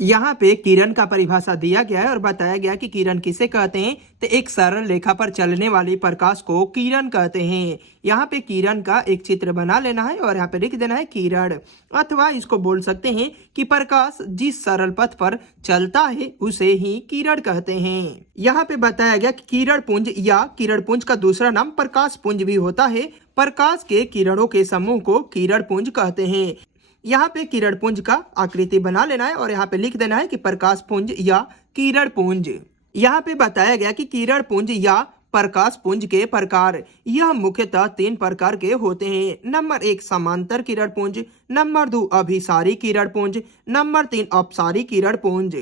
यहाँ पे किरण का परिभाषा दिया गया है और बताया गया कि किरण किसे कहते हैं। तो एक सरल रेखा पर चलने वाली प्रकाश को किरण कहते हैं। यहाँ पे किरण का एक चित्र बना लेना है और यहाँ पे लिख देना है किरण, अथवा इसको बोल सकते हैं कि प्रकाश जिस सरल पथ पर चलता है उसे ही किरण कहते हैं। यहाँ पे बताया गया कि किरण पुंज या किरण पुंज का दूसरा नाम प्रकाश पुंज भी होता है। प्रकाश के किरणों के समूह को किरण पुंज कहते हैं। यहाँ पे किरण पुंज का आकृति बना लेना है और यहाँ पे लिख देना है कि प्रकाश पुंज या किरण पुंज। यहाँ पे बताया गया कि किरण पुंज या प्रकाश पुंज के प्रकार यह मुख्यतः 3 प्रकार के होते हैं। नंबर 1 समांतर किरण पुंज, नंबर 2 अभिसारी किरण पुंज, नंबर 3 अपसारी किरण पुंज।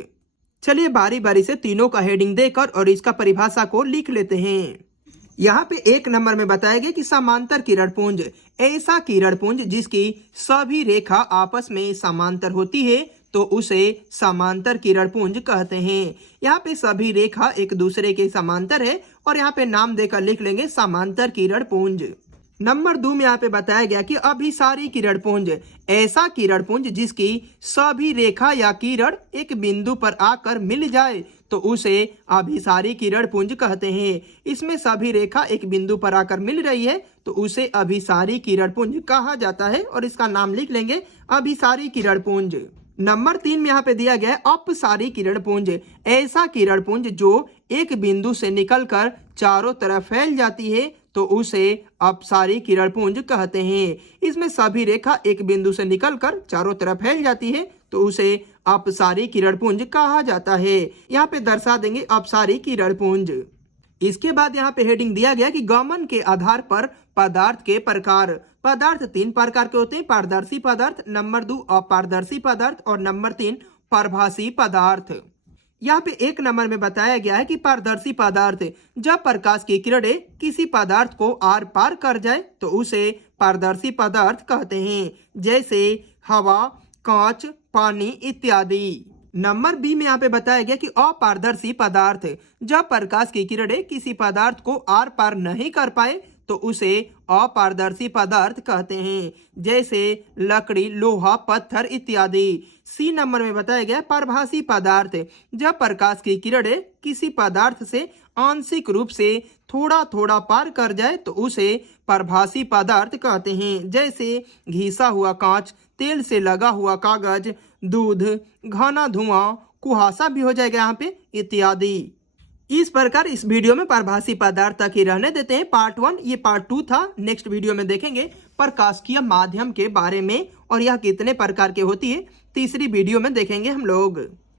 चलिए बारी बारी से तीनों का हेडिंग देकर और इसका परिभाषा को लिख लेते हैं। यहाँ पे 1 नंबर में बताया गया कि समांतर किरण पुंज ऐसा किरण पुंज जिसकी सभी रेखा आपस में समांतर होती है तो उसे समांतर किरण पुंज कहते हैं। यहाँ पे सभी रेखा एक दूसरे के समांतर है और यहाँ पे नाम देकर लिख लेंगे समांतर किरण पुंज। नंबर 2 में यहाँ पे बताया गया कि अभिसारी किरण पुंज ऐसा किरण पुंज जिसकी सभी रेखा या किरण एक बिंदु पर आकर मिल जाए तो उसे अभिसारी किरण पुंज कहते हैं। इसमें सभी रेखा एक बिंदु पर आकर मिल रही है तो उसे अभिसारी किरण पुंज कहा जाता है और इसका नाम लिख लेंगे अभिसारी किरण पुंज। नंबर 3 में यहाँ पे दिया गया है अपसारी किरण पुंज ऐसा किरण पुंज जो एक बिंदु से निकलकर चारों तरफ फैल जाती है तो उसे अपसारी किरण पुंज कहते हैं। इसमें सभी रेखा एक बिंदु से निकलकर चारों तरफ फैल जाती है तो उसे अपसारी किरण पुंज कहा जाता है। यहाँ पे दर्शा देंगे अपसारी किरण पुंज। इसके बाद यहाँ पे हेडिंग दिया गया कि गमन के आधार पर पदार्थ के प्रकार। पदार्थ 3 प्रकार के होते हैं, पारदर्शी पदार्थ, नंबर 2 अपारदर्शी पदार्थ और नंबर 3 परभासी पदार्थ। यहाँ पे 1 नंबर में बताया गया है कि पारदर्शी पदार्थ जब प्रकाश की किरणें किसी पदार्थ को आर पार कर जाए तो उसे पारदर्शी पदार्थ कहते हैं, जैसे हवा, कांच, पानी इत्यादि। नंबर बी में यहाँ पे बताया गया कि अपारदर्शी पदार्थ जब प्रकाश की किरणें किसी पदार्थ को आर पार नहीं कर पाए तो उसे अपारदर्शी पदार्थ कहते हैं, जैसे लकड़ी, लोहा, पत्थर इत्यादि। सी नंबर में बताया गया परभासी पदार्थ जब प्रकाश की किरणें किसी पदार्थ से आंशिक रूप से थोड़ा थोड़ा पार कर जाए तो उसे परभासी पदार्थ कहते हैं, जैसे घिसा हुआ कांच, तेल से लगा हुआ कागज, दूध, घना धुआं, कुहासा भी हो जाएगा यहाँ पे इत्यादि। इस प्रकार इस वीडियो में परभासी पदार्थ तक ही रहने देते हैं। पार्ट 1 ये पार्ट 2 था। नेक्स्ट वीडियो में देखेंगे प्रकाशिकीय माध्यम के बारे में और यह कितने प्रकार के होती है, तीसरी वीडियो में देखेंगे हम लोग।